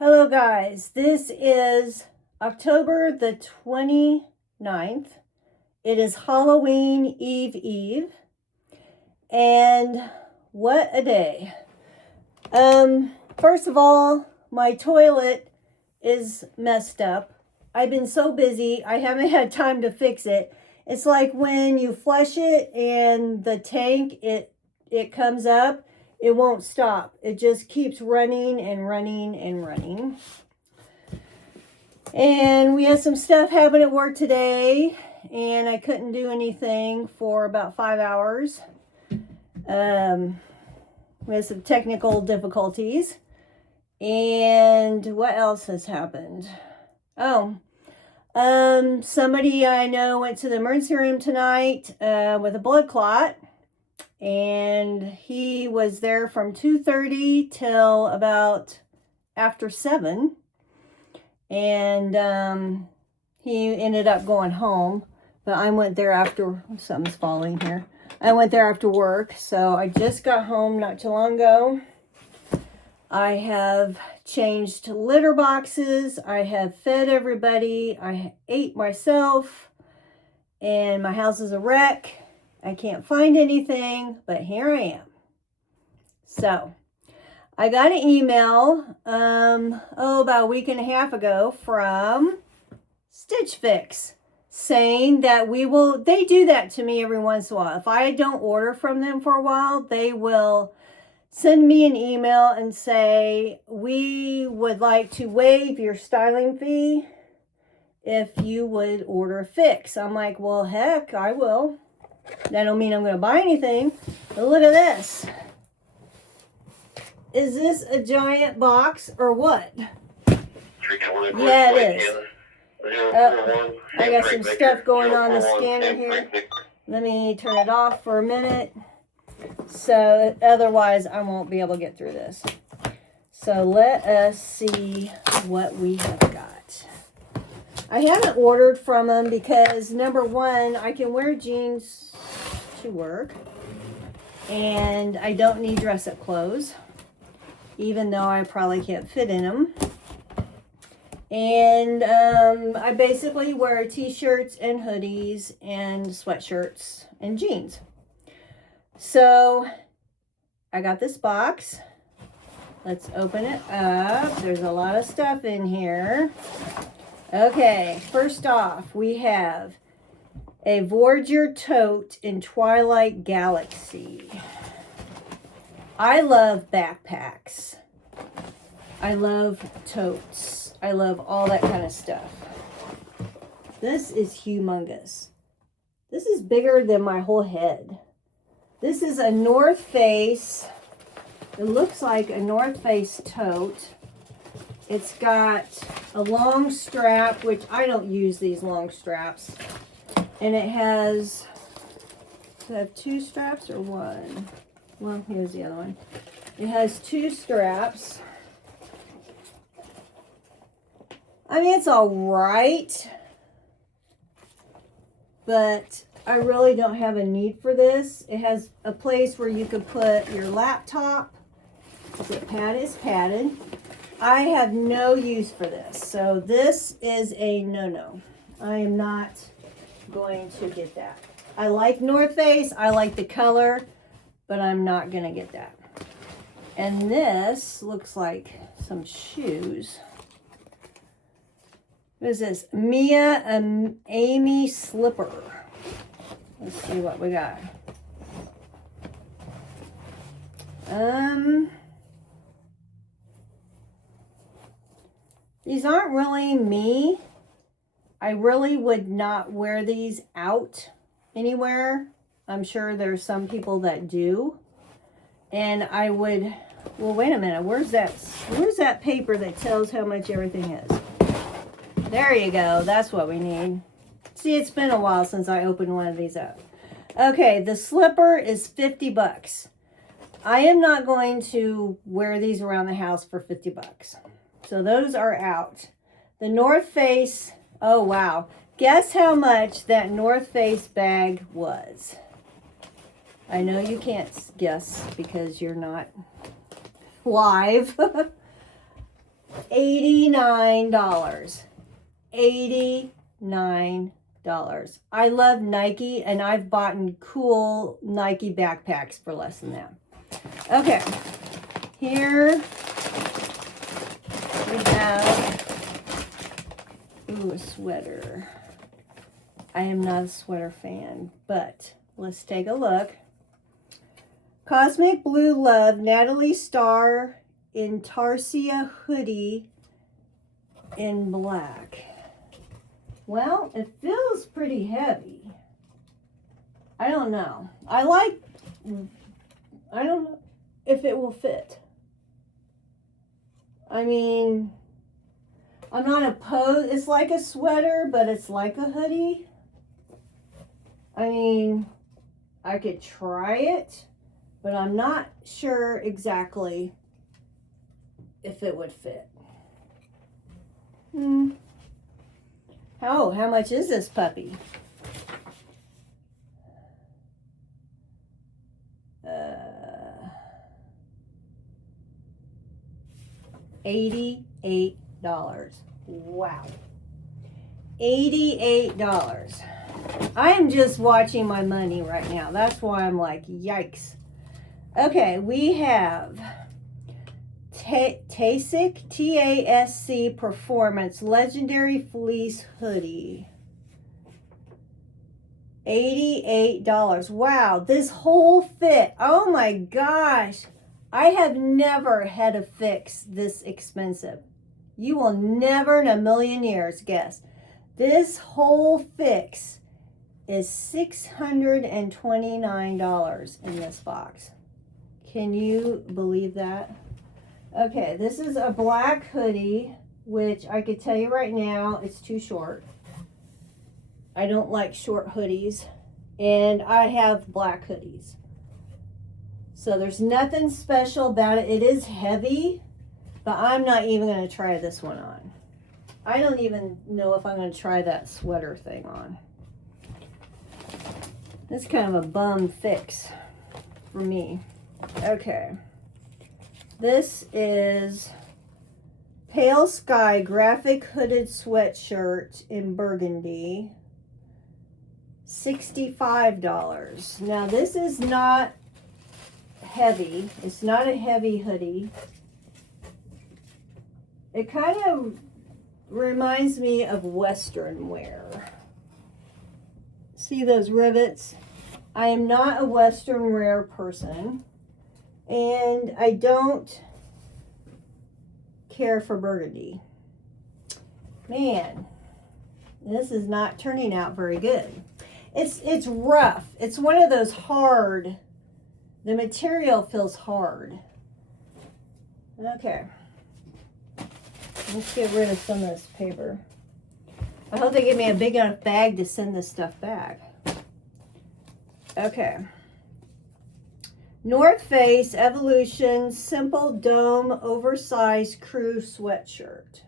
Hello guys, this is October the 29th. It is Halloween Eve, and what a day. First of all, my toilet is messed up. I've been so busy, I haven't had time to fix it. It's like when you flush it and the tank, it comes up. It won't stop. It just keeps running and running and running. And we had some stuff happen at work today, and I couldn't do anything for about 5 hours. We had some technical difficulties. And what else has happened? Somebody I know went to the emergency room tonight with a blood clot. And he was there from 2:30 till about after 7. And he ended up going home. But I went there after, something's falling here. I went there after work. So I just got home not too long ago. I have changed litter boxes. I have fed everybody. I ate myself. And my house is a wreck. I can't find anything, but here I am. So, I got an email, about a week and a half ago from Stitch Fix saying that they do that to me every once in a while. If I don't order from them for a while, they will send me an email and say, we would like to waive your styling fee if you would order a fix. I'm like, well, heck, I will. That don't mean I'm going to buy anything. But look at this. Is this a giant box or what? Yeah, it is. I got some stuff going on the scanner here. Let me turn it off for a minute. So otherwise I won't be able to get through this. So let us see what we have got. I haven't ordered from them because, number one, I can wear jeans to work. And I don't need dress-up clothes, even though I probably can't fit in them. And I basically wear t-shirts and hoodies and sweatshirts and jeans. So I got this box. Let's open it up. There's a lot of stuff in here. Okay, first off, we have a Voyager tote in Twilight Galaxy. I love backpacks. I love totes. I love all that kind of stuff. This is humongous. This is bigger than my whole head. This is a North Face. It looks like a North Face tote. It's got a long strap, which I don't use these long straps. And it has, does it have 2 straps or 1? Well, here's the other one. It has 2 straps. I mean, it's all right. But I really don't have a need for this. It has a place where you could put your laptop. It's padded. I have no use for this. So this is a no-no. I am not going to get that. I like North Face. I like the color, but I'm not going to get that. And this looks like some shoes. What is this? Mia and Amy slipper. Let's see what we got. These aren't really me. I really would not wear these out anywhere. I'm sure there's some people that do. And I would, well, wait a minute. Where's that paper that tells how much everything is? There you go. That's what we need. See, it's been a while since I opened one of these up. Okay, the slipper is $50. I am not going to wear these around the house for $50. So those are out. The North Face, oh wow. Guess how much that North Face bag was. I know you can't guess because you're not live. $89. $89. I love Nike, and I've bought cool Nike backpacks for less than that. Okay, here we have, ooh, a sweater. I am not a sweater fan, but let's take a look. Cosmic Blue Love, Natalie Starr Intarsia hoodie in black. Well, it feels pretty heavy. I don't know. I don't know if it will fit. I mean, I'm not opposed. It's like a sweater, but it's like a hoodie. I mean, I could try it, but I'm not sure exactly if it would fit. Oh, how much is this puppy? $88. Wow. $88. I am just watching my money right now. That's why I'm like, yikes. Okay, we have Tasc, T-A-S-C Performance Legendary Fleece Hoodie. $88. Wow, this whole fit. Oh my gosh. I have never had a fix this expensive. You will never in a million years guess. This whole fix is $629 in this box. Can you believe that? Okay, this is a black hoodie, which I could tell you right now, it's too short. I don't like short hoodies, and I have black hoodies. So there's nothing special about it. It is heavy, but I'm not even going to try this one on. I don't even know if I'm going to try that sweater thing on. It's kind of a bum fix for me. Okay. This is Pale Sky Graphic Hooded Sweatshirt in burgundy. $65. Now this is not heavy. It's not a heavy hoodie. It kind of reminds me of Western wear. See those rivets? I am not a Western wear person, and I don't care for burgundy. Man, this is not turning out very good. It's rough. It's one of those hard. The material feels hard. Okay. Let's get rid of some of this paper. I hope they give me a big enough bag to send this stuff back. Okay. North Face Evolution Simple Dome Oversized Crew Sweatshirt.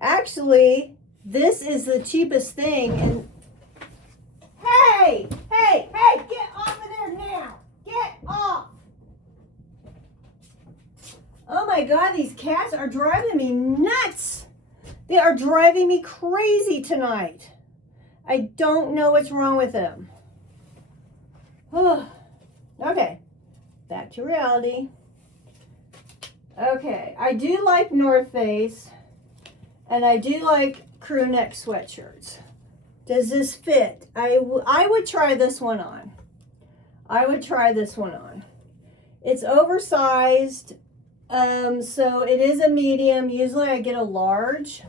Actually, this is the cheapest thing. And hey, get off of there now. Get off. Oh my God, these cats are driving me nuts. They are driving me crazy tonight. I don't know what's wrong with them. Okay, back to reality. Okay, I do like North Face, and I do like crew neck sweatshirts. Does this fit? I would try this one on. I would try this one on. It's oversized, so it is a medium. Usually I get a large,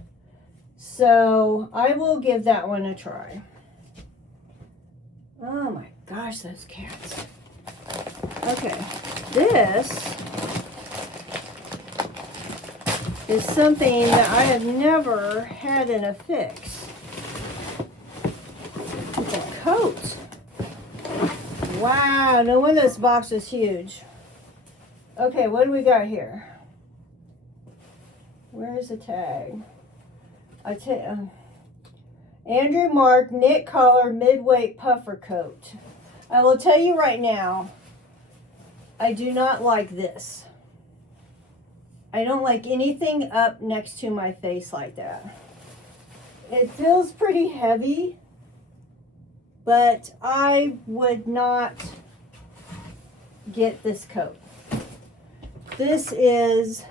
so I will give that one a try. Oh my gosh, those cats. Okay, this is something that I have never had in a fix. It's a coat. Wow, no wonder this box is huge. Okay, what do we here? Where is the tag? Andrew Mark knit collar midweight puffer coat. I will tell you right now, I do not like this. I don't like anything up next to my face like that. It feels pretty heavy, but I would not get this coat. This is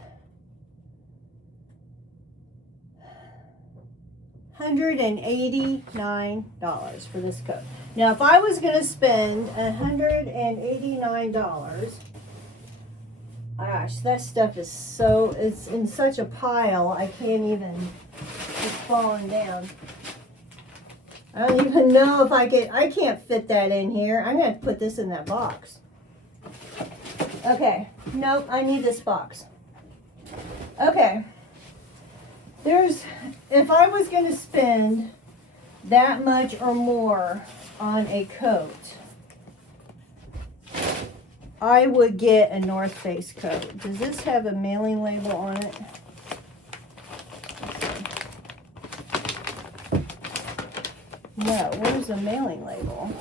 $189 for this coat. Now, if I was going to spend $189, gosh, that stuff is so, it's in such a pile, I can't even, it's falling down. I don't even know if I can't fit that in here. I'm going to put this in that box. Okay, nope, I need this box. Okay. If I was going to spend that much or more on a coat, I would get a North Face coat. Does this have a mailing label on it? No, where's the mailing label?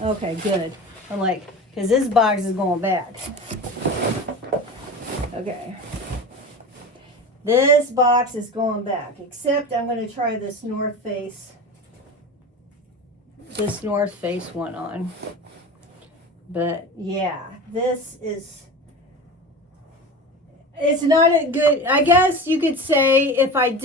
Okay, good. I'm like, because this box is going back. Okay. This box is going back, except I'm going to try this North Face one on. But yeah, it's not a good, I guess you could say if I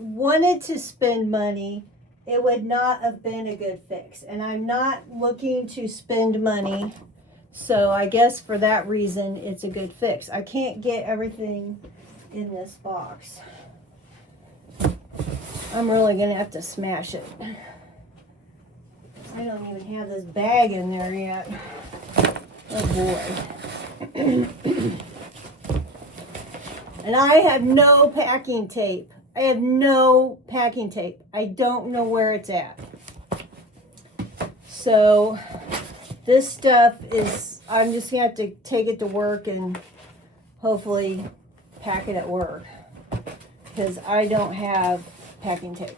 wanted to spend money, it would not have been a good fix. And I'm not looking to spend money. So I guess for that reason, it's a good fix. I can't get everything in this box. I'm really going to have to smash it. I don't even have this bag in there yet. Oh boy. And I have no packing tape. I have no packing tape. I don't know where it's at. So this stuff is, I'm just going to have to take it to work and hopefully pack it at work. Because I don't have packing tape.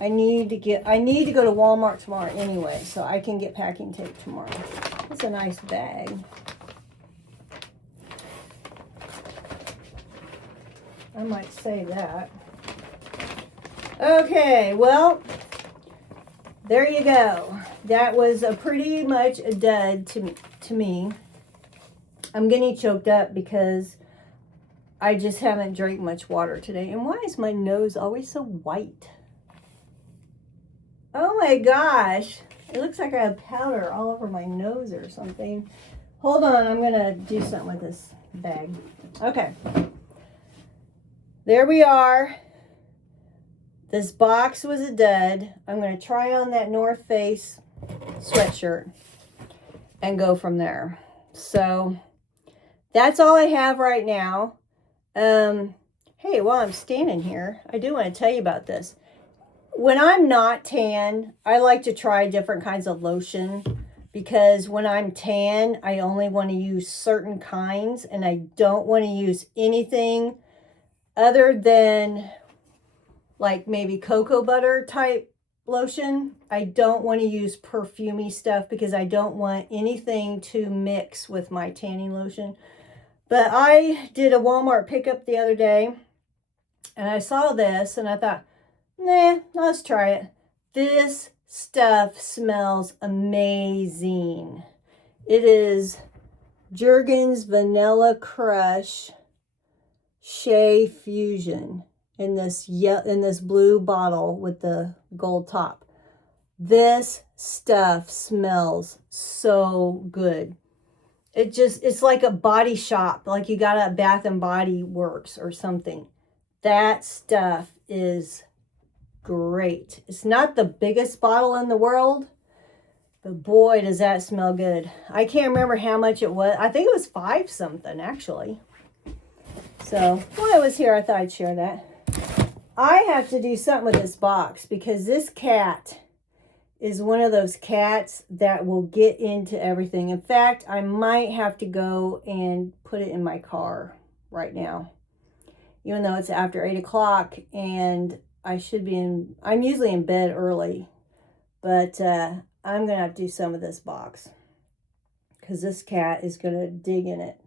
I need to go to Walmart tomorrow anyway, so I can get packing tape tomorrow. That's a nice bag. I might save that. Okay, well, there you go. That was pretty much a dud to me. I'm getting choked up because I just haven't drank much water today. And why is my nose always so white? Oh my gosh. It looks like I have powder all over my nose or something. Hold on, I'm going to do something with this bag. Okay. There we are. This box was a dud. I'm going to try on that North Face sweatshirt and go from there. So that's all I have right now. Hey, while I'm standing here, I do want to tell you about this. When I'm not tan, I like to try different kinds of lotion because when I'm tan, I only want to use certain kinds and I don't want to use anything other than like maybe cocoa butter type lotion. I don't want to use perfumey stuff because I don't want anything to mix with my tanning lotion. But I did a Walmart pickup the other day and I saw this and I thought, nah, let's try it. This stuff smells amazing. It is Jergens Vanilla Crush Shea Fusion in this blue bottle with the gold top. This stuff smells so good. It's like a body shop, like you got a Bath and Body Works or something. That stuff is great. It's not the biggest bottle in the world, but boy, does that smell good. I can't remember how much it was. I think it was $5 something actually. So while I was here, I thought I'd share that. I have to do something with this box because this cat is one of those cats that will get into everything. In fact, I might have to go and put it in my car right now, even though it's after 8 o'clock and I'm usually in bed early, but I'm going to have to do some of this box because this cat is going to dig in it.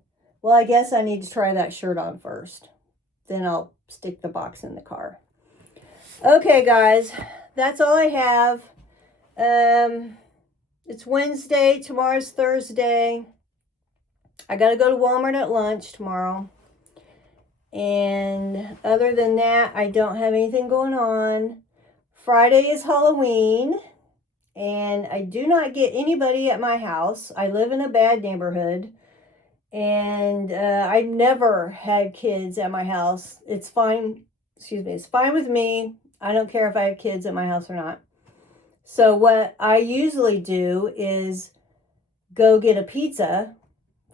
Well, I guess I need to try that shirt on first. Then I'll stick the box in the car. Okay, guys, that's all I have. It's Wednesday. Tomorrow's Thursday. I got to go to Walmart at lunch tomorrow. And other than that, I don't have anything going on. Friday is Halloween. And I do not get anybody at my house. I live in a bad neighborhood. And I've never had kids at my house. It's fine. Excuse me. It's fine with me. I don't care if I have kids at my house or not. So what I usually do is go get a pizza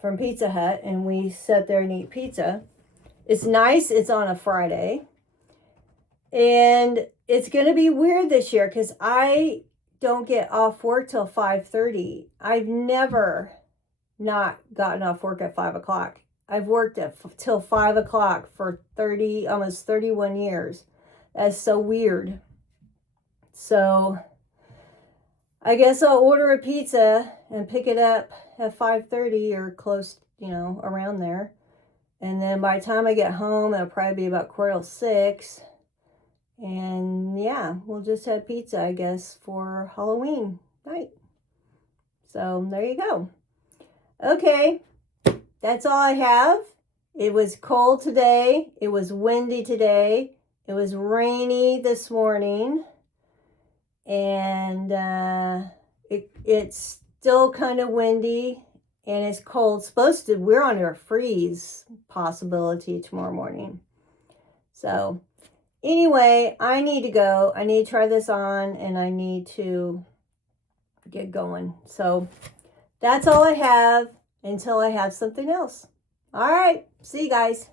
from Pizza Hut. And we sit there and eat pizza. It's nice. It's on a Friday. And it's going to be weird this year because I don't get off work till 5:30. I've never not gotten off work at 5 o'clock. I've worked till 5 o'clock for almost 31 years. That's so weird. So I guess I'll order a pizza and pick it up at 5:30 or close, around there. And then by the time I get home, it'll probably be about 5:45. And yeah, we'll just have pizza, I guess, for Halloween night. So there you go. Okay, that's all I have. It was cold today. It was windy today. It was rainy this morning. And it's still kind of windy and it's cold. We're under a freeze possibility tomorrow morning. So anyway, I need to go. I need to try this on and I need to get going. So that's all I have until I have something else. All right. See you guys.